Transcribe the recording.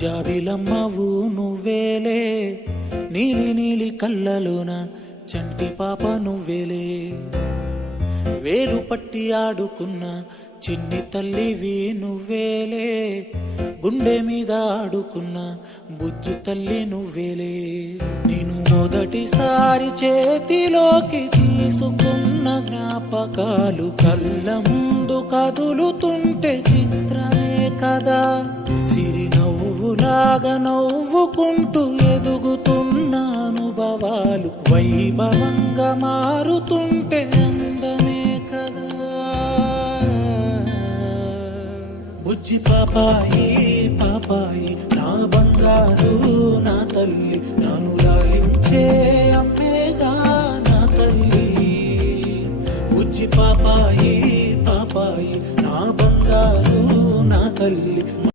జాబిలమ్మవు నువ్వేలే, నీలి నీలి కళ్ళలోన చంటి పాప నువ్వేలే. వేలు పట్టి ఆడుకున్న చిన్ని తల్లివి నువ్వేలే, గుండె మీద ఆడుకున్న బుజ్జి తల్లి నువ్వేలే. నేను మొదటిసారి చేతిలోకి తీసుకున్న జ్ఞాపకాలు కళ్ళ ముందు కదులుతుంటే చిత్రమే కదా. సిరి నవ్వులాగా నవ్వుకుంటూ ఎదుగుతున్న అనుభవాలు వైభవంగా మారుతుంటే అందమే కదా. బుజ్జి పాపాయి పాపాయి నా బంగారు నా తల్లి, నన్ను లాలించే అమ్మేగా నా తల్లి. బుజ్జి పాపాయి పాపాయి నా బంగారు నా తల్లి.